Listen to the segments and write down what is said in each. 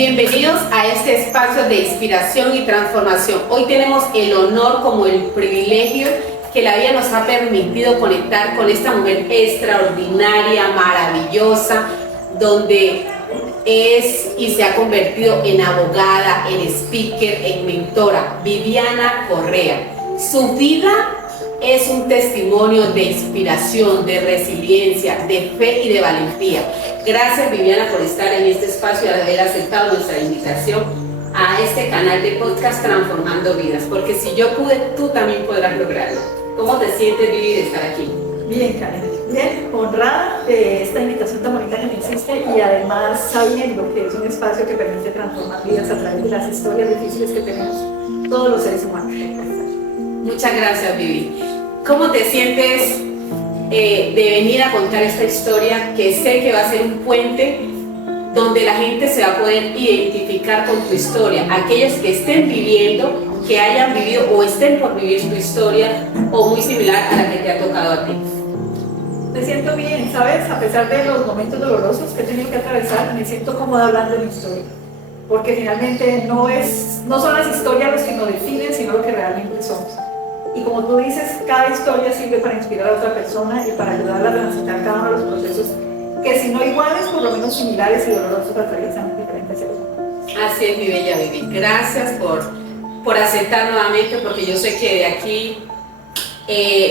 Bienvenidos a este espacio de inspiración y transformación. Hoy tenemos el honor como el privilegio que la vida nos ha permitido conectar con esta mujer extraordinaria, maravillosa, donde es y se ha convertido en abogada, en speaker, en mentora, Viviana Correa. Su vida es un testimonio de inspiración, de resiliencia, de fe y de valentía. Gracias, Viviana, por estar en este espacio y haber aceptado nuestra invitación a este canal de podcast Transformando Vidas, porque si yo pude, tú también podrás lograrlo. ¿Cómo te sientes, Vivi, de estar aquí? Bien, Karen, bien, honrada de esta invitación tan bonita que me hiciste y además sabiendo que es un espacio que permite transformar vidas a través de las historias difíciles que tenemos todos los seres humanos. Muchas gracias, Vivi. ¿Cómo te sientes de venir a contar esta historia que sé que va a ser un puente donde la gente se va a poder identificar con tu historia? Aquellos que estén viviendo, que hayan vivido o estén por vivir tu historia o muy similar a la que te ha tocado a ti. Me siento bien, ¿sabes? A pesar de los momentos dolorosos que he tenido que atravesar, me siento cómoda hablando de mi historia. Porque finalmente no son las historias los que nos definen, sino lo que realmente somos. Y como tú dices, cada historia sirve para inspirar a otra persona y para ayudarla a transitar cada uno de los procesos que, si no iguales, por lo menos similares y dolorosos, atraviesan diferentes seres humanos. Así es, mi bella Vivi. Gracias por aceptar nuevamente, porque yo sé que de aquí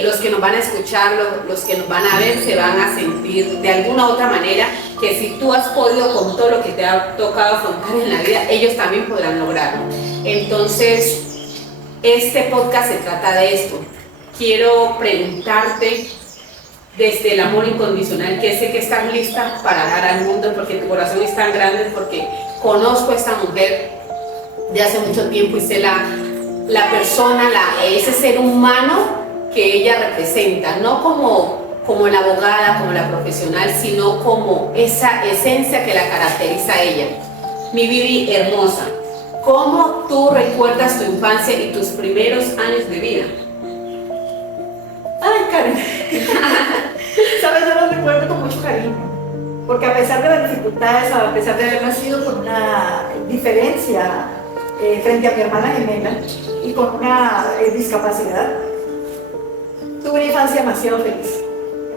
los que nos van a escuchar, los que nos van a ver, se van a sentir de alguna u otra manera que si tú has podido con todo lo que te ha tocado afrontar en la vida, ellos también podrán lograrlo. Entonces, este podcast se trata de esto. Quiero preguntarte desde el amor incondicional, que sé que estás lista para dar al mundo, porque tu corazón es tan grande, porque conozco a esta mujer de hace mucho tiempo y sé la persona, ese ser humano que ella representa, no como la abogada, como la profesional, sino como esa esencia que la caracteriza a ella. Mi Vivi hermosa, ¿cómo tú recuerdas tu infancia y tus primeros años de vida? Ay, Karen, sabes, yo los recuerdo con mucho cariño, porque a pesar de las dificultades, a pesar de haber nacido con una diferencia frente a mi hermana gemela y con una discapacidad, tuve una infancia demasiado feliz.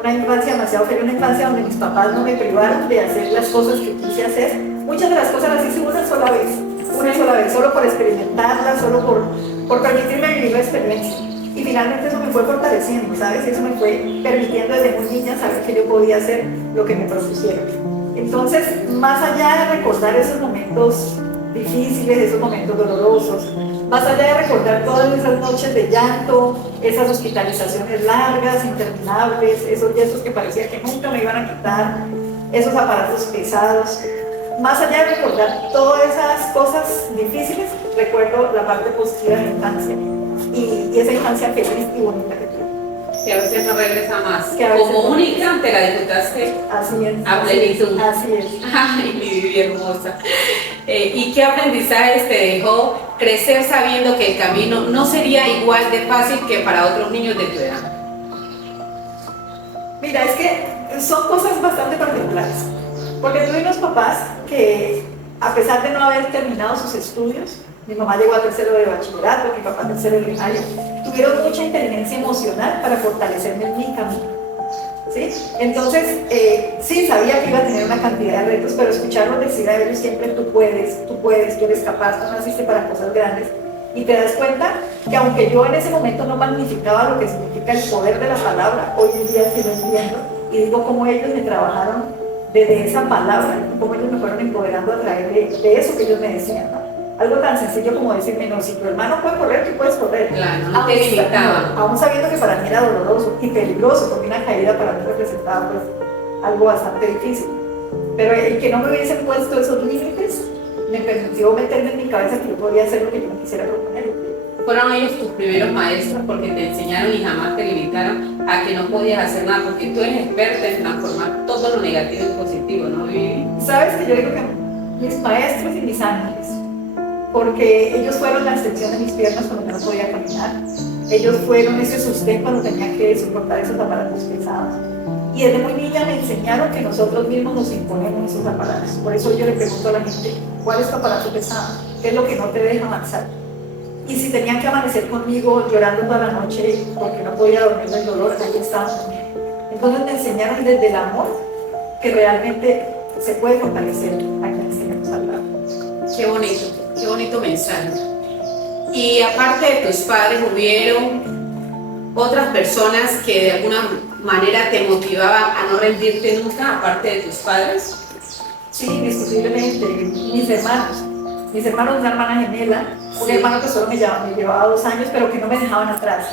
Una infancia donde mis papás no me privaron de hacer las cosas que quise hacer. Muchas de las cosas las hice una sola vez, solo por experimentarlas, solo por permitirme vivir la experiencia. Y finalmente eso me fue fortaleciendo, ¿sabes? Eso me fue permitiendo desde muy niña saber que yo podía hacer lo que me propusiera. Entonces, más allá de recordar esos momentos difíciles, esos momentos dolorosos, más allá de recordar todas esas noches de llanto, esas hospitalizaciones largas, interminables, esos yesos que parecía que nunca me iban a quitar, esos aparatos pesados, más allá de recordar todas esas cosas difíciles, recuerdo la parte positiva de mi infancia y esa infancia feliz y bonita que tuve. Que a veces no regresa más. Como única te la disfrutaste a plenitud. Así es. Ay, mi Vivi hermosa. ¿Y qué aprendizajes te dejó crecer sabiendo que el camino no sería igual de fácil que para otros niños de tu edad? Mira, es que son cosas bastante particulares. Porque tuve unos papás que, a pesar de no haber terminado sus estudios, mi mamá llegó a tercero de bachillerato, mi papá tercero de primaria, tuvieron mucha inteligencia emocional para fortalecerme en mi camino, ¿sí? Entonces, sí, sabía que iba a tener una cantidad de retos, pero escucharlos decir a ellos siempre tú puedes, tú eres capaz, tú naciste para cosas grandes. Y te das cuenta que aunque yo en ese momento no magnificaba lo que significa el poder de la palabra, hoy en día sí lo entiendo y digo cómo ellos me trabajaron desde esa palabra y cómo ellos me fueron empoderando a través de eso que ellos me decían, ¿no? Algo tan sencillo como decirme, no, si tu hermano puede correr, tú puedes correr. Claro, no te limitaba. Aún sabiendo que para mí era doloroso y peligroso, porque una caída para mí representaba pues algo bastante difícil. Pero el que no me hubiesen puesto esos límites me permitió meterme en mi cabeza que yo podía hacer lo que yo me quisiera proponer. Fueron ellos tus primeros maestros porque te enseñaron y jamás te limitaron a que no podías hacer nada, porque tú eres experta en transformar todo lo negativo en positivo, ¿no, Vivi? Sabes que yo digo que mis maestros y mis ángeles, porque ellos fueron la extensión de mis piernas cuando yo no podía caminar, ellos fueron ese sostén cuando tenía que soportar esos aparatos pesados. Y desde muy niña me enseñaron que nosotros mismos nos imponemos esos aparatos. Por eso yo le pregunto a la gente, ¿Cuál es tu aparato pesado? ¿Qué es lo que no te deja avanzar? Y si tenían que amanecer conmigo llorando toda la noche porque no podía dormir del dolor, ahí estaban conmigo. Entonces me enseñaron desde el amor que realmente se puede fortalecer a quienes tenemos al lado. Qué bonito mensaje. Y aparte de tus padres, ¿hubieron otras personas que de alguna manera te motivaban a no rendirte nunca, aparte de tus padres? Sí, indiscutiblemente. Mis hermanos, una hermana gemela, un hermano que solo me llevaba 2 años, pero que no me dejaban atrás.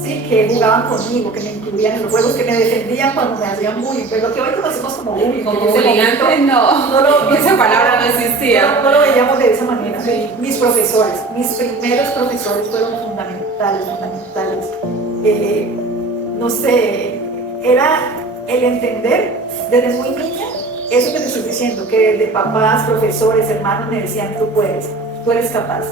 Sí, que jugaban conmigo, que me incluían en los juegos, que me defendían cuando me hacían bullying, pero lo que hoy conocemos como bullying. Como bullying, antes no, esa palabra no existía. No lo veíamos de esa manera. Sí. Mis primeros profesores fueron fundamentales. No sé, era el entender desde muy niña eso que te estoy diciendo, que de papás, profesores, hermanos me decían, tú puedes, tú eres capaz.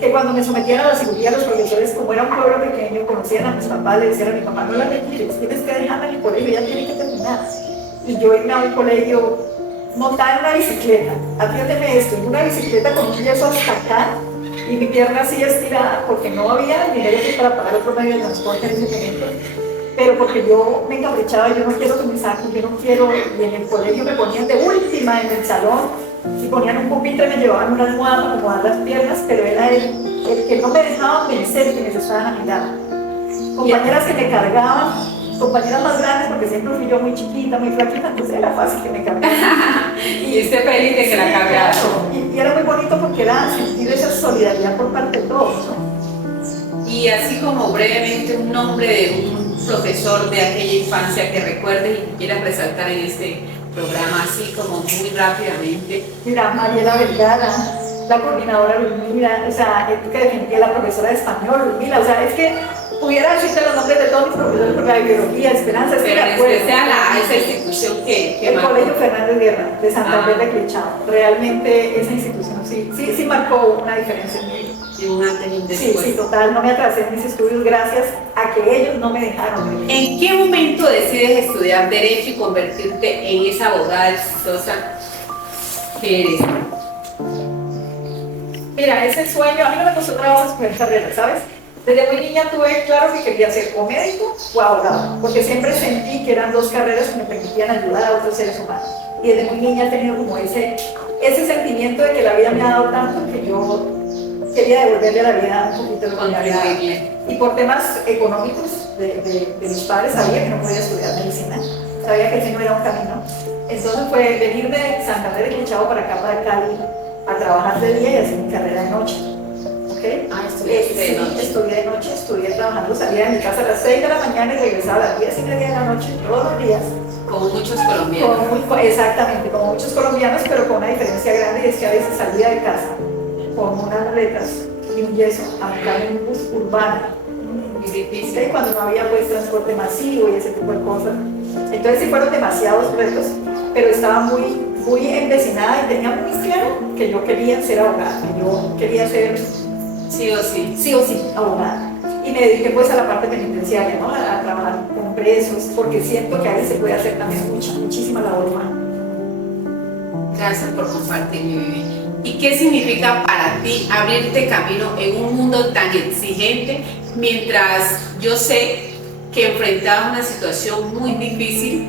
Que cuando me sometían a la cirugía, los profesores, como era un pueblo pequeño, conocían a mis papás, le decían a mi papá, no la retires, tienes que dejarla en el colegio, ya tiene que terminar. Y yo irme al colegio, montada en una bicicleta, atiéndeme esto, en una bicicleta con un yeso hasta acá, y mi pierna así estirada, porque no había dinero para pagar otro medio de transporte en ese momento, pero porque yo me encaprichaba, yo no quiero que me saquen, yo no quiero, y en el colegio me ponían de última en el salón, y ponían un pupitre, me llevaban una almohada para acomodar las piernas, pero era el que no me dejaba vencer quienes estaban a mi lado. Compañeras que me cargaban, compañeras más grandes, porque siempre fui yo muy chiquita, muy flaquita, entonces era fácil que me cargaran. Y esté feliz de que la cargaran. Y era muy bonito porque era sentir esa solidaridad por parte de todos, ¿no? Y así como brevemente un nombre de un profesor de aquella infancia que recuerdes y que quieras resaltar en este programa, así como muy rápidamente. Mira, Mariela Vergara, la coordinadora Ludmila, o sea, que defendía la profesora de español, Ludmila, o sea, es que pudiera decirte los nombres de todos mis profesores, porque la biología, Esperanza, es que pero me en acuerdo. especial a esa institución que el marcó. Colegio Fernández Guerra, de Santander de Clichao. Realmente esa institución sí marcó una diferencia en mi vida. Y un antes y un después. Sí, total, no me atrasé en mis estudios gracias a que ellos no me dejaron. ¿En qué momento decides estudiar Derecho y convertirte en esa abogada exitosa que eres? Mira, ese sueño, a mí no me costó trabajo escoger carrera, ¿sabes? Desde muy niña tuve claro que quería ser o médico o abogado, porque siempre sentí que eran 2 carreras que me permitían ayudar a otros seres humanos. Y desde muy niña he tenido como ese sentimiento de que la vida me ha dado tanto que yo quería devolverle a la vida un poquito de lo que me había dado. Y por temas económicos de mis padres sabía que no podía estudiar medicina, sabía que ese no era un camino. Entonces fue venir de Santander de Clichao para acá, para Cali, a trabajar de día y hacer mi carrera de noche. ¿Okay? Estudié de noche, estudié trabajando, salía de mi casa a las 6 de la mañana y regresaba a las 10:30 de la noche todos los días. Como muchos colombianos. Exactamente, como muchos colombianos, pero con una diferencia grande, y es que a veces salía de casa con unas muletas y un yeso a montar en un bus urbano. Muy difícil. ¿Sí? Cuando no había pues transporte masivo y ese tipo de cosas. Entonces sí fueron demasiados retos, pero estaba muy empecinada y tenía muy claro que yo quería ser abogada, que yo quería ser sí o sí abogada. Y me dediqué pues a la parte penitenciaria, ¿no? A trabajar con presos, porque siento que ahí se puede hacer también muchísima labor humana. Gracias por compartir, mi Vivi. ¿Y qué significa para ti abrirte camino en un mundo tan exigente, mientras yo sé que enfrentabas una situación muy difícil,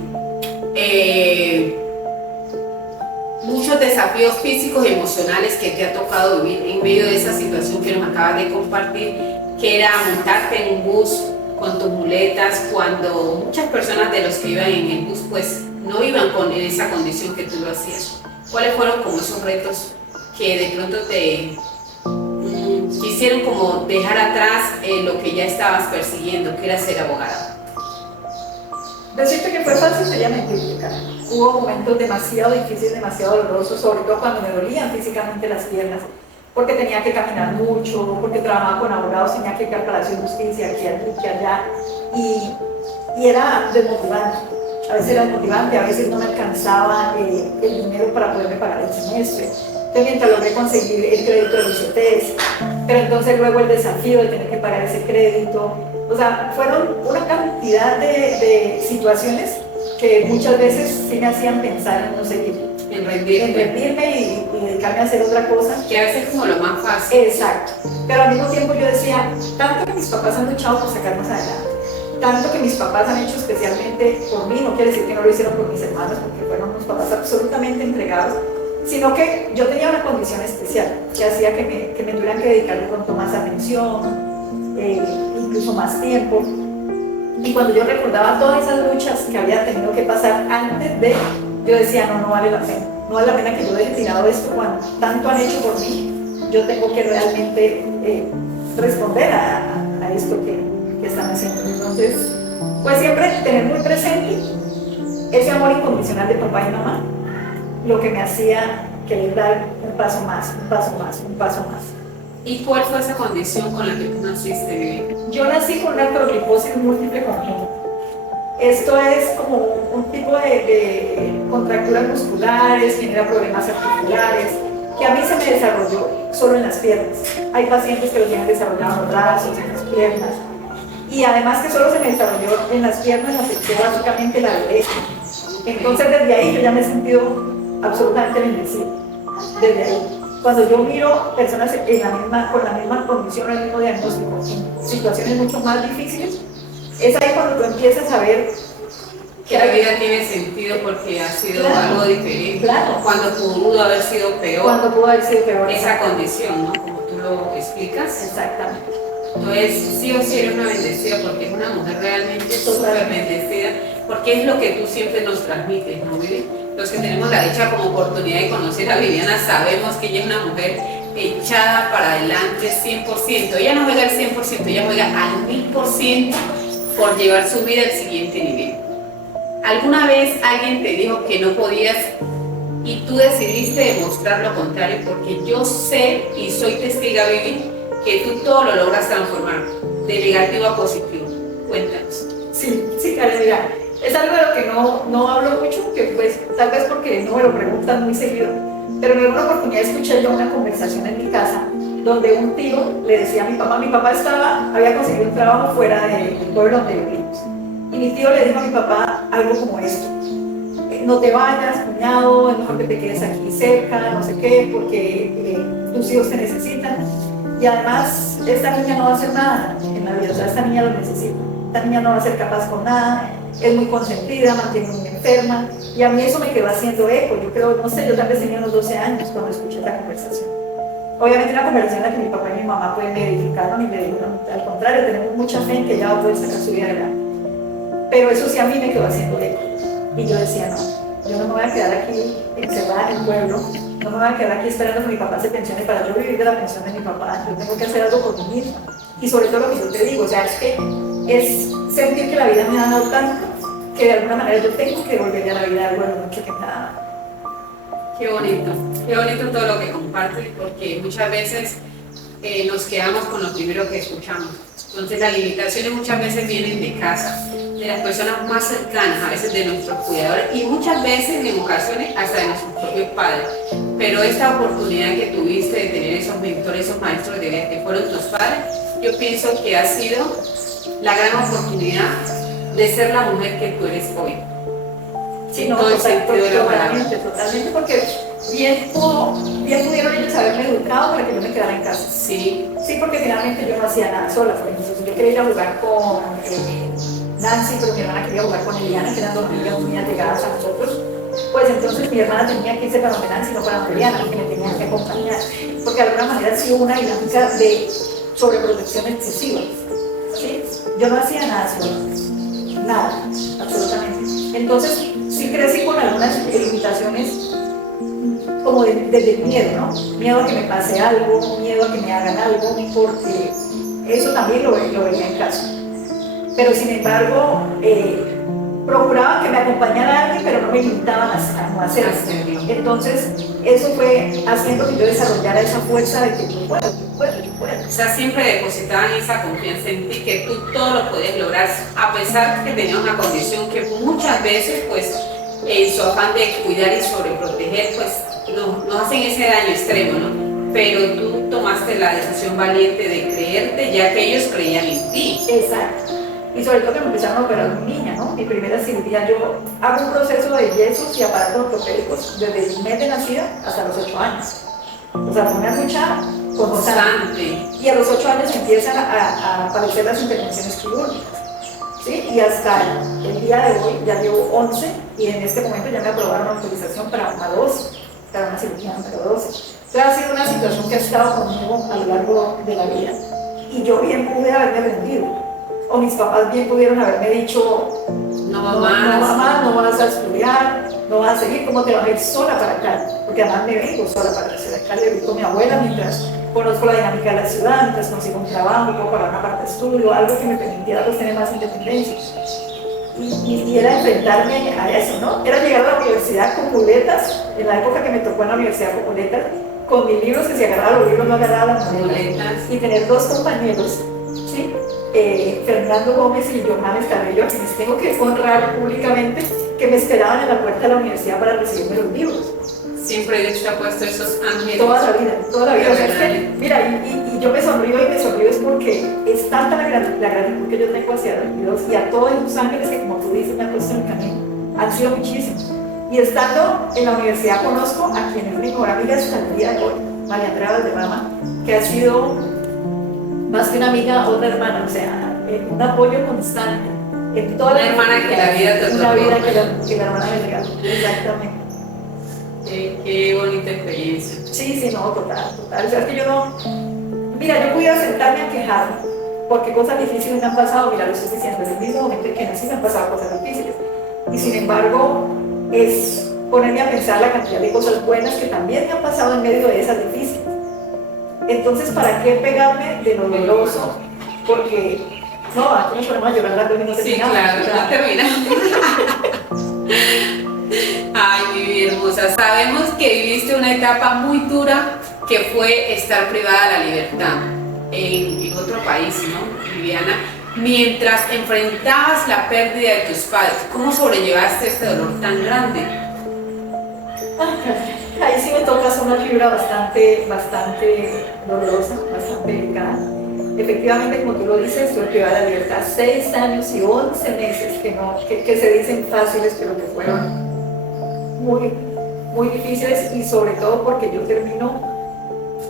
muchos desafíos físicos y emocionales que te ha tocado vivir en medio de esa situación que nos acabas de compartir, que era montarte en un bus con tus muletas, cuando muchas personas de los que iban en el bus pues no iban en esa condición que tú lo hacías? ¿Cuáles fueron como esos retos que de pronto te quisieron como dejar atrás lo que ya estabas persiguiendo, que era ser abogada? Decirte que fue fácil sería mentirte, cara. Hubo momentos demasiado difíciles, demasiado dolorosos, sobre todo cuando me dolían físicamente las piernas, porque tenía que caminar mucho, porque trabajaba con abogados, tenía que ir al Palacio de Justicia, aquí allá, y era desmotivante. A veces era desmotivante, a veces no me alcanzaba el dinero para poderme pagar el semestre. Entonces, mientras logré conseguir el crédito de los CETES, pero entonces luego el desafío de tener que pagar ese crédito. O sea, fueron una cantidad de situaciones que muchas veces sí me hacían pensar en no seguir. En en rendirte. rendirme y dedicarme a hacer otra cosa. Que a veces es como lo más fácil. Exacto. Pero al mismo tiempo yo decía, tanto que mis papás han luchado por sacarnos adelante, tanto que mis papás han hecho especialmente por mí, no quiere decir que no lo hicieron por mis hermanos, porque fueron unos papás absolutamente entregados, sino que yo tenía una condición especial que hacía que me tuvieran que dedicar de pronto más atención, incluso más tiempo. Y cuando yo recordaba todas esas luchas que había tenido que pasar antes de, yo decía, no vale la pena. No vale la pena que yo deje tirado esto cuando tanto han hecho por mí. Yo tengo que realmente responder a esto que están haciendo. Entonces, pues siempre tener muy presente ese amor incondicional de papá y mamá, lo que me hacía querer dar un paso más, un paso más, un paso más. ¿Y cuál fue esa condición con la que tú naciste, Vivi? Yo nací con una artrogriposis múltiple congénita. Esto es como un tipo de contracturas musculares, genera problemas articulares, que a mí se me desarrolló solo en las piernas. Hay pacientes que lo tienen desarrollado en los brazos, en las piernas. Y además que solo se me desarrolló en las piernas, afectó básicamente la derecha. Entonces desde ahí yo ya me he sentido absolutamente bendecida. Desde ahí. Cuando yo miro personas con la misma condición, el mismo diagnóstico, en situaciones mucho más difíciles, es ahí cuando tú empiezas a ver Que la vida tiene sentido porque ha sido algo diferente. Claro. Cuando pudo haber sido peor. Cuando pudo haber sido peor. Esa condición, ¿no? Como tú lo explicas. Exactamente. Entonces, sí o sí eres una bendecida porque es una mujer realmente súper bendecida, porque es lo que tú siempre nos transmites, ¿no, Vivi? Los que tenemos la dicha como oportunidad de conocer a Viviana sabemos que ella es una mujer echada para adelante 100%. Ella no juega al 100%, ella juega al 1000% por llevar su vida al siguiente nivel. ¿Alguna vez alguien te dijo que no podías y tú decidiste demostrar lo contrario? Porque yo sé y soy testiga, Vivi, que tú todo lo logras transformar de negativo a positivo. Cuéntanos. Sí, Karen, mira, es algo de lo que no hablo mucho, que pues tal vez porque no me lo preguntan muy seguido, pero en alguna oportunidad escuché yo una conversación en mi casa donde un tío le decía a mi papá había conseguido un trabajo fuera del pueblo donde vivimos, y mi tío le dijo a mi papá algo como esto: no te vayas, cuñado, es mejor que te quedes aquí cerca, no sé qué, porque tus hijos te necesitan. Y además, esta niña no va a hacer nada en la vida, o sea, esta niña lo necesita. Esta niña no va a ser capaz con nada, es muy consentida, mantiene muy enferma. Y a mí eso me quedó haciendo eco. Yo creo, no sé, yo tal vez tenía unos 12 años cuando escuché esta conversación. Obviamente una conversación en la que mi papá y mi mamá pues me edificaron y me dijeron, al contrario, tenemos mucha fe en que ella va a poder sacar su vida adelante. Pero eso sí a mí me quedó haciendo eco. Y yo decía, no, yo no me voy a quedar aquí encerrada en el pueblo, no me voy a quedar aquí esperando que mi papá se pensione para yo vivir de la pensión de mi papá. Yo tengo que hacer algo por mí misma. Y sobre todo lo que yo te digo, o sea, es que es sentir que la vida me ha dado tanto que de alguna manera yo tengo que devolverle a la vida algo de lo mucho que me ha dado. Qué bonito todo lo que compartes, porque muchas veces nos quedamos con lo primero que escuchamos. Entonces las limitaciones muchas veces vienen de casa, de las personas más cercanas, a veces de nuestros cuidadores y muchas veces en ocasiones hasta de nuestros propios padres. Pero esta oportunidad que tuviste de tener esos mentores, esos maestros de vida que fueron tus padres, yo pienso que ha sido la gran oportunidad de ser la mujer que tú eres hoy. Sí, no, todo el sentido de la palabra. Totalmente, porque bien pudieron ellos haberme educado para que yo me quedara en casa. Sí. Sí, porque finalmente yo no hacía nada sola. Por ejemplo, si yo quería ir a jugar con Nancy, pero mi hermana quería jugar con Eliana, que eran dos niñas muy allegadas a nosotros, pues entonces mi hermana tenía que irse para donde Nancy, no para donde Eliana, porque me tenían que acompañar. Porque de alguna manera sí hubo una dinámica de sobreprotección excesiva. ¿Sí? Yo no hacía nada sola. Nada, absolutamente. Entonces, sí crecí con algunas limitaciones como desde el miedo, ¿no? Miedo a que me pase algo, miedo a que me hagan algo, porque eso también lo veía en casa. Pero sin embargo, procuraban que me acompañara alguien, pero no me limitaban a no hacerlo. Entonces, eso fue haciendo que yo desarrollara esa fuerza de que yo puedo. O sea, siempre depositaban esa confianza en ti, que tú todo lo puedes lograr, a pesar de que tenías una condición que muchas veces, pues, en su afán de cuidar y sobreproteger, pues, nos hacen ese daño extremo, ¿no? Pero tú tomaste la decisión valiente de creerte, ya que ellos creían en ti. Exacto. y sobre todo que me empezaron a operar una niña, ¿no? Mi primera cirugía, yo hago un proceso de yesos y aparatos ortopédicos desde el mes de nacida hasta los 8 años. O sea, fue una lucha constante. Y a los 8 años empiezan a aparecer las intervenciones quirúrgicas, ¿sí? Y hasta el día de hoy ya llevo 11 y en este momento ya me aprobaron autorización para una 12, para una cirugía número 12. Entonces ha sido una situación que ha estado conmigo a lo largo de la vida y yo bien pude haberme rendido, o mis papás bien pudieron haberme dicho no mamá, no vas a estudiar, no vas a seguir, ¿cómo te vas a ir sola para acá? Porque además me vengo sola para la ciudad de Cali, vivo con mi abuela mientras conozco la dinámica de la ciudad, mientras consigo un trabajo, puedo pagar una parte de estudio, algo que me permitiera pues, tener más independencia. Y era enfrentarme a eso, ¿no? Era llegar a la universidad con muletas, en la época que me tocó en la universidad con muletas, con mis libros, que si agarraba los libros no agarraba las muletas, y tener 2 compañeros, ¿sí? Fernando Gómez y Johannes Cabello, a quienes tengo que honrar públicamente, que me esperaban en la puerta de la universidad para recibirme los libros. Siempre Dios te ha puesto esos ángeles. Toda la vida. O sea, es que, mira, y yo me sonrío es porque es tanta la gratitud que yo tengo hacia Dios y a todos esos ángeles que, como tú dices, me han puesto en el camino. Han sido muchísimos. Y estando en la universidad conozco a quien es mi mejor amiga hasta el día de hoy, María Andrea Valderrama, que ha sido más que una amiga, otra hermana, o sea, un apoyo constante. En toda una hermana que la vida te otorgó. Una vida que la hermana me regaló, exactamente. Qué bonita experiencia. Sí, no, total. O sea, es que yo no... Mira, yo pudiera sentarme a quejarme, porque cosas difíciles me han pasado, mira, lo estoy diciendo, desde el mismo momento en que nací me han pasado cosas difíciles. Y sin embargo, es ponerme a pensar la cantidad de cosas buenas que también me han pasado en medio de esas difíciles. Entonces, ¿para qué pegarme de lo doloroso? Porque, no, aquí nos ponemos a llorar las 2 minutos. Sí, claro, no termina. Ay, mi hermosa, sabemos que viviste una etapa muy dura que fue estar privada de la libertad en otro país, ¿no, Viviana? Mientras enfrentabas la pérdida de tus padres, ¿cómo sobrellevaste este dolor tan grande? Ahí sí me tocas una fibra bastante dolorosa, bastante delicada. Efectivamente, como tú lo dices, estuve privada de la libertad 6 años y 11 meses, que se dicen fáciles, pero que fueron muy difíciles, y sobre todo porque yo termino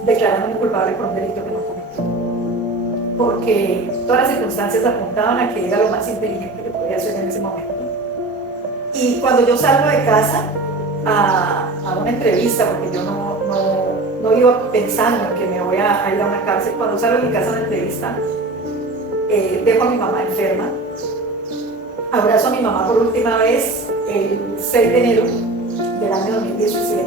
declarándome culpable por un delito que no cometí. Porque todas las circunstancias apuntaban a que era lo más inteligente que podía hacer en ese momento. Y cuando yo salgo de casa a una entrevista, porque yo no iba pensando en que me voy a ir a una cárcel, cuando salgo de mi casa a una entrevista, dejo a mi mamá enferma, abrazo a mi mamá por última vez el 6 de enero del año 2017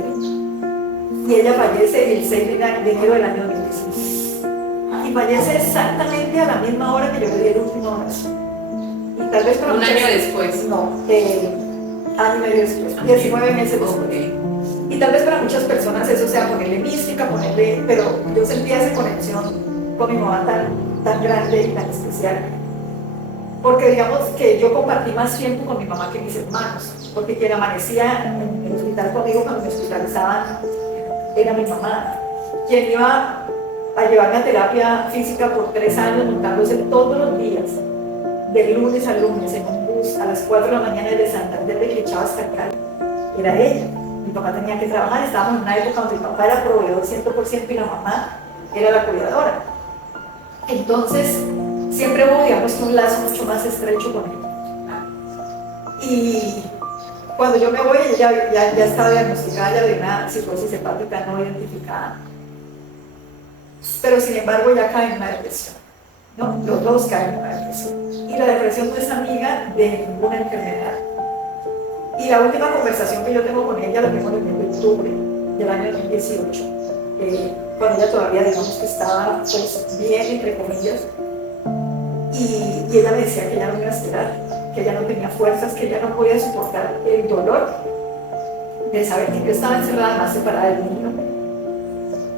y ella fallece el 6 de enero del año 2016 y fallece exactamente a la misma hora que yo le di el último abrazo. Y tal vez para un año después. No, año y medio después, 19 meses después. Okay. Y tal vez para muchas personas eso sea ponerle mística, pero yo sentía esa conexión con mi mamá tan grande y tan especial. Porque digamos que yo compartí más tiempo con mi mamá que mis hermanos, porque quien amanecía en el hospital conmigo cuando me hospitalizaban era mi mamá. Quien iba a llevarme a terapia física por 3 años, montándose todos los días, de lunes a lunes, en un bus, a las 4 de la mañana desde Santander de Quechua hasta Cali, era ella. Mi papá tenía que trabajar, estábamos en una época donde mi papá era proveedor 100% y la mamá era la cuidadora. Entonces, siempre hubo, digamos, un lazo mucho más estrecho con él. Y cuando yo me voy, ella ya estaba diagnosticada ya de una cirrosis hepática no identificada. Pero sin embargo, ya cae en una depresión. ¿No? Los dos caen en una depresión. Y la depresión no es amiga de ninguna enfermedad. Y la última conversación que yo tengo con ella la tengo en el mes de octubre del año 2018, cuando ella todavía, digamos, que estaba pues bien, entre comillas. Y ella me decía que ella no iba a esperar, que ella no tenía fuerzas, que ella no podía soportar el dolor de saber que yo estaba encerrada, más separada del niño,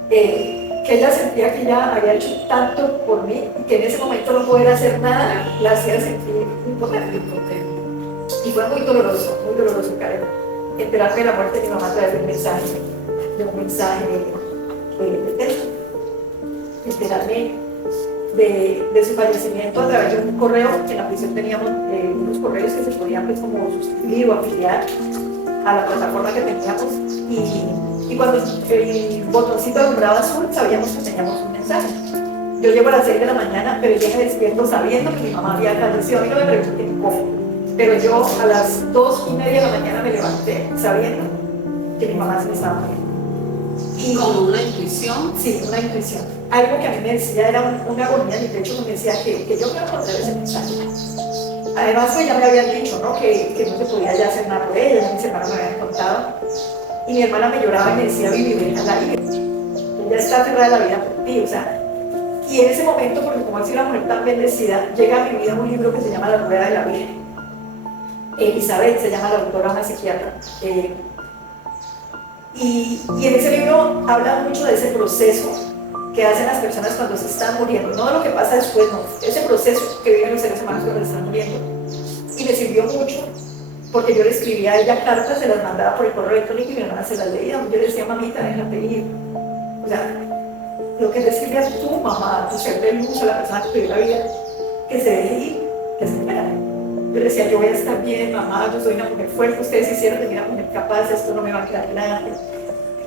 que ella sentía que ella había hecho tanto por mí y que en ese momento no poder hacer nada la hacía sentir impotente. Y fue muy doloroso, Karen, enterarme de la muerte de mi mamá a través de un mensaje de texto. Enterarme de su fallecimiento a través de un correo. En la prisión teníamos unos correos que se podían pues como suscribir o afiliar a la plataforma que teníamos, y cuando el botoncito alumbraba azul sabíamos que teníamos un mensaje. Yo llego a las 6 de la mañana, pero yo me despierto sabiendo que mi mamá había fallecido. A mí no me pregunten cómo, pero yo a las 2:30 de la mañana me levanté sabiendo que mi mamá se me estaba muriendo. Y como una intuición. Sí, una intuición. Algo que a mí me decía, era una agonía en mi pecho, que me decía que yo me iba a encontrar ese mensaje. Además, pues ya me habían dicho, ¿no? Que no se podía ya hacer nada por ella, mis hermanos me habían contado. Y mi hermana me lloraba y me decía, Vivi, déjala ir. Ella está aferrada a la vida por ti, o sea. Y en ese momento, porque como he sido una mujer tan bendecida, llega a mi vida un libro que se llama La Rueda de la Virgen. Elizabeth se llama la autora, una psiquiatra. Y en ese libro habla mucho de ese proceso que hacen las personas cuando se están muriendo, no de lo que pasa después, no, ese proceso que viven los seres humanos cuando se están muriendo. Y me sirvió mucho, porque yo le escribía a ella cartas, se las mandaba por el correo electrónico y mi hermana se las leía. Yo le decía, mamita, déjate ir. O sea, lo que decirle a tu mamá, a tu ser de luz, a la persona que te dio la vida, que se deje ir, que se espera. Yo le decía, yo voy a estar bien, mamá, yo soy una mujer fuerte, ustedes hicieron de mí una mujer capaz, esto no me va a quedar grande.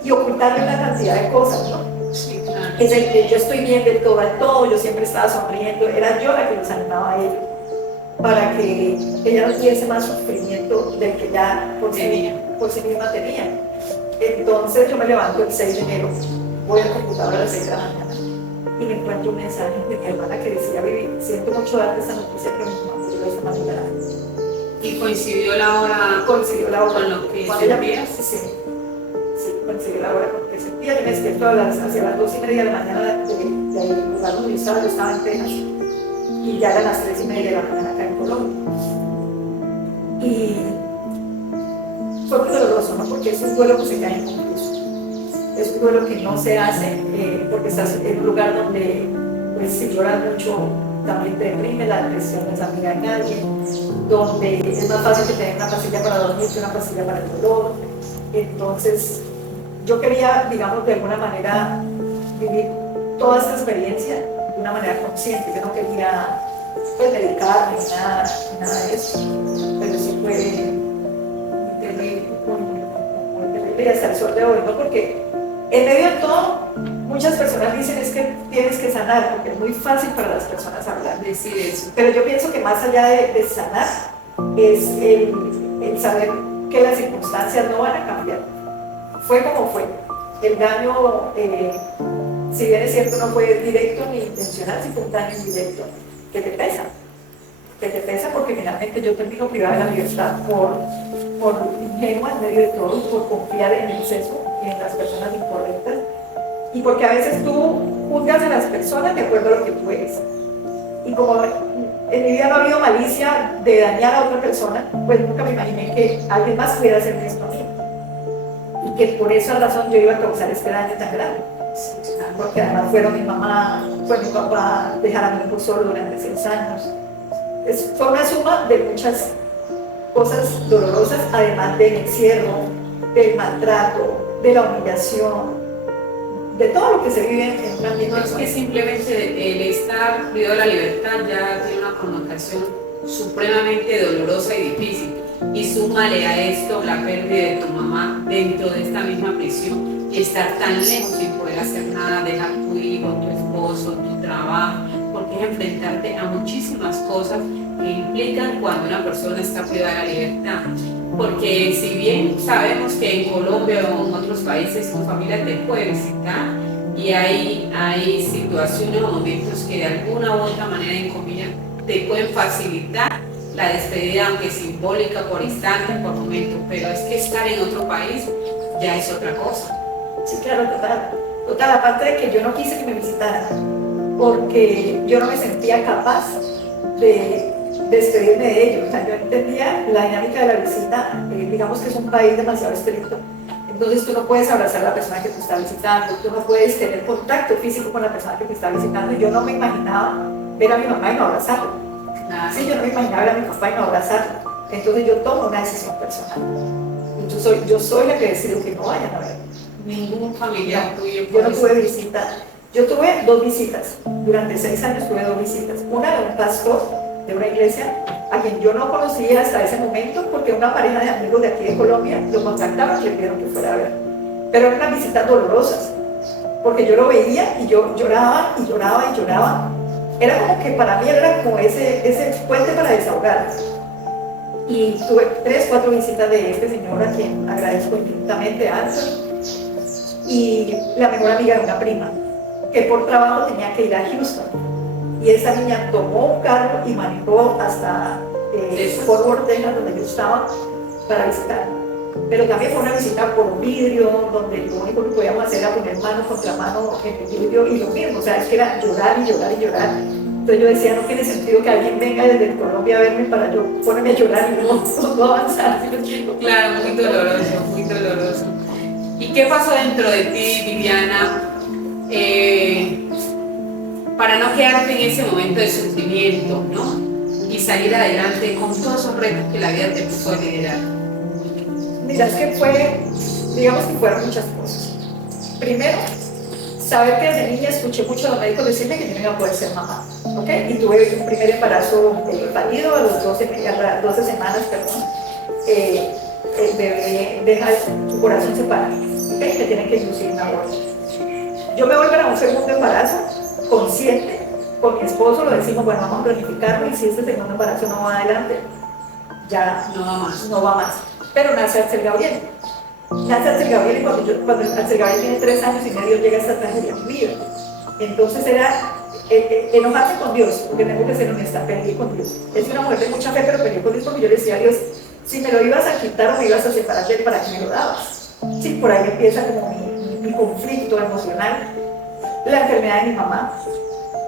Y ocultarle una cantidad de cosas, ¿no? Sí, claro. Es el que yo estoy bien de todo a todo, yo siempre estaba sonriendo, era yo la que los animaba a ellos, para que ella no tuviese más sufrimiento del que ya por sí misma tenía. Entonces yo me levanto el 6 de enero, voy al computador a las 6 de la mañana y me encuentro un mensaje de mi hermana que decía, Vivi, siento mucho darte esa noticia que mi mamá murió de esa manera. Y coincidió la hora con lo que sentías. Sí, coincidió la hora con lo que sentía. Yo me despierto hacia las 2:30 de la mañana del lugar donde yo estaba en Texas, y ya eran las 3:30 de la mañana acá en Colombia. Y fue muy doloroso, ¿no? Porque es un duelo que se cae inconcluso. Es un duelo que no se hace porque estás en un lugar donde, pues, si lloras mucho también te deprime, la depresión no es amiga de nadie, donde es más fácil que tener una pastilla para dormir que una pastilla para el dolor. Entonces, yo quería, digamos, de alguna manera vivir toda esta experiencia de una manera consciente. Yo no quería, pues, medicarme ni nada de eso, pero sí fue terrible, muy terrible, y hasta el sol de hoy, ¿no? Porque en medio de todo, muchas personas dicen es que tienes que sanar, porque es muy fácil para las personas hablar. Decir eso. Pero yo pienso que más allá de sanar, es el saber que las circunstancias no van a cambiar. Fue como fue. El daño, si bien es cierto, no fue directo ni intencional, si fue un daño indirecto, que te pesa. Que te pesa porque finalmente yo termino privada de la libertad por ingenua en medio de todo, por confiar en el exceso y en las personas incorrectas. Y porque a veces tú juzgas a las personas de acuerdo a lo que tú eres. Y como en mi vida no ha habido malicia de dañar a otra persona, pues nunca me imaginé que alguien más pudiera hacerme esto a mí. Y que por esa razón yo iba a causar este daño tan grande. Porque además fueron mi mamá, fue mi papá, dejar a mi hijo solo durante 6 años. Fue una suma de muchas cosas dolorosas, además del encierro, del maltrato, de la humillación, de todo lo que se vive en un ambiente. No es que simplemente el estar privado de la libertad ya tiene una connotación supremamente dolorosa y difícil. Y súmale a esto la pérdida de tu mamá dentro de esta misma prisión y estar tan lejos sin poder hacer nada, dejar tu hijo, tu esposo, tu trabajo, porque es enfrentarte a muchísimas cosas que implican cuando una persona está privada de la libertad. Porque si bien sabemos que en Colombia o en otros países tu familia te puede visitar y hay situaciones o momentos que de alguna u otra manera en comillas te pueden facilitar la despedida, aunque simbólica, por instantes, por momentos, pero es que estar en otro país ya es otra cosa. Sí, claro, total, aparte de que yo no quise que me visitaran, porque yo no me sentía capaz de despedirme de ellos. O sea, yo entendía la dinámica de la visita, digamos que es un país demasiado estricto, entonces tú no puedes abrazar a la persona que te está visitando, tú no puedes tener contacto físico con la persona que te está visitando, y yo no me imaginaba ver a mi mamá y no abrazarla. Sí, yo no me imaginaba ver a mi papá y no abrazarla. Entonces yo tomo una decisión personal. Yo soy la que decido que no vayan a ver. Ningún familiar tuyo. Yo no tuve visita. Yo tuve 2 visitas, durante 6 años tuve 2 visitas. Una de un pastor de una iglesia a quien yo no conocía hasta ese momento, porque una pareja de amigos de aquí de Colombia lo contactaron y le pidieron que fuera a ver. Pero eran unas visitas dolorosas, porque yo lo veía y yo lloraba y lloraba y lloraba. Era como que para mí era como ese puente para desahogar. Y tuve 3, 4 visitas de este señor a quien agradezco infinitamente, Anthony, y la mejor amiga de una prima, que por trabajo tenía que ir a Houston. Y esa niña tomó un carro y manejó hasta Fort Worth, Texas, donde yo estaba, para visitarme. Pero también fue una visita por vidrio, donde lo único que podíamos hacer era poner mano contra mano en el vidrio y lo mismo, o sea, es que era llorar y llorar y llorar. Entonces yo decía, no tiene sentido que alguien venga desde Colombia a verme para yo ponerme a llorar y no avanzar, ¿sí me explico? Claro, muy doloroso, muy doloroso. ¿Y qué pasó dentro de ti, Viviana, para no quedarte en ese momento de sufrimiento, ¿no? Y salir adelante con todos esos retos que la vida te puso a liderar? Mira, es que digamos que fueron muchas cosas. Primero, saber que desde niña escuché mucho a los médicos decirme que yo no iba a poder ser mamá, ¿ok? Y tuve un primer embarazo fallido a las 12 semanas, perdón. El bebé deja su corazón separado, ¿ok? Le tienen que inducir un aborto. Yo me voy para un segundo embarazo, consciente, con mi esposo lo decimos, bueno, vamos a planificarlo y si este segundo embarazo no va adelante, ya no va más. Pero nace Axel Gabriel. Nace Axel Gabriel y cuando Axel Gabriel tiene 3 años y medio llega esta tragedia en mi vida. Entonces era enojarme con Dios, porque tengo que ser honesta, peleé con Dios. Es una mujer de mucha fe, pero peleé con Dios porque yo le decía a Dios, si me lo ibas a quitar o me ibas a separar de él, ¿para qué me lo dabas? Sí, por ahí empieza como mi conflicto emocional, la enfermedad de mi mamá.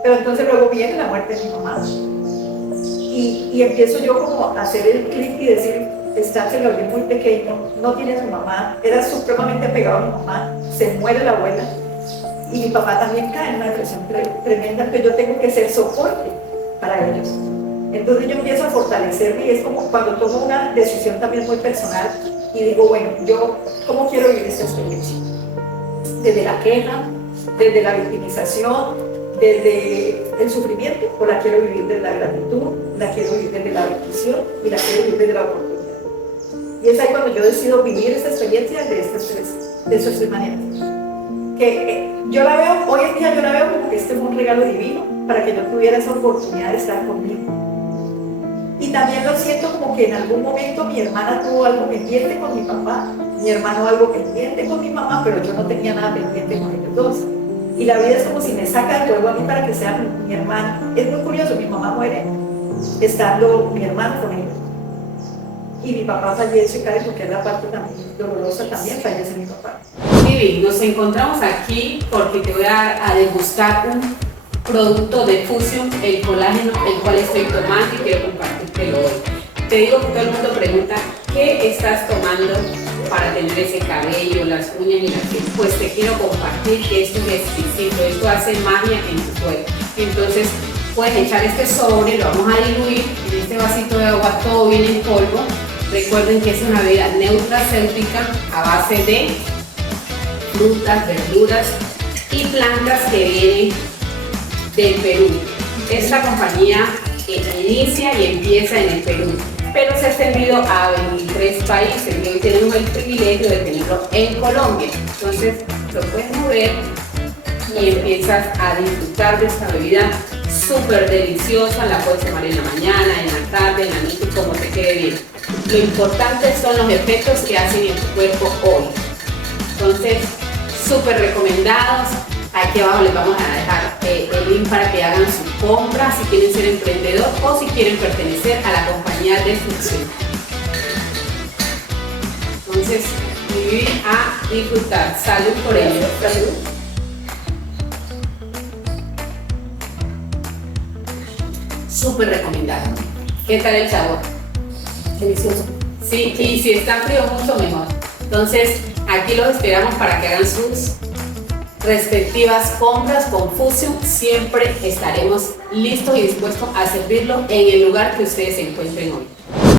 Pero entonces luego viene la muerte de mi mamá. Y empiezo yo como a hacer el clic y decir, está Axel Gabriel muy pequeño, no tiene a su mamá, era supremamente pegado a mi mamá, se muere la abuela y mi papá también cae en una depresión tremenda, que yo tengo que ser soporte para ellos. Entonces yo empiezo a fortalecerme y es como cuando tomo una decisión también muy personal y digo, bueno, yo ¿cómo quiero vivir esta experiencia? Desde la queja, desde la victimización, desde el sufrimiento, o la quiero vivir desde la gratitud, la quiero vivir desde la bendición y la quiero vivir desde la oportunidad. Y es ahí cuando yo decido vivir esta experiencia de esas 3 maneras. Que yo la veo, hoy en día yo la veo como que este fue un regalo divino para que yo tuviera esa oportunidad de estar conmigo. Y también lo siento como que en algún momento mi hermana tuvo algo pendiente con mi papá, mi hermano algo pendiente con mi mamá, pero yo no tenía nada pendiente con ellos dos. Y la vida es como si me saca del juego a mí para que sea mi hermano. Es muy curioso, mi mamá muere estando mi hermano con ella. Y mi papá fallece, cae porque es la parte también dolorosa, también fallece mi papá. Vivi, nos encontramos aquí porque te voy a degustar un producto de Fusion, el colágeno, el cual estoy tomando y quiero compartírtelo hoy. Te digo que todo el mundo pregunta, ¿qué estás tomando para tener ese cabello, las uñas y la piel? Pues te quiero compartir que esto es exquisito, esto hace magia en tu cuerpo. Entonces puedes echar este sobre, lo vamos a diluir en este vasito de agua, todo viene en polvo. Recuerden que es una bebida nutracéutica a base de frutas, verduras y plantas que vienen del Perú. Esta compañía inicia y empieza en el Perú, pero se ha extendido a 23 países y hoy tenemos el privilegio de tenerlo en Colombia. Entonces lo puedes mover y empiezas a disfrutar de esta bebida súper deliciosa. La puedes tomar en la mañana, en la tarde, en la noche, como te quede bien. Lo importante son los efectos que hacen en tu cuerpo hoy. Entonces, súper recomendados. Aquí abajo les vamos a dejar el link para que hagan su compra si quieren ser emprendedor o si quieren pertenecer a la compañía de Fusion. Entonces, vivir a disfrutar. Salud por ello. Salud. Súper recomendado. ¿Qué tal el sabor? Delicioso. Sí, y si está frío, mucho mejor. Entonces, aquí los esperamos para que hagan sus respectivas compras con Fusion. Siempre estaremos listos y dispuestos a servirlo en el lugar que ustedes se encuentren hoy.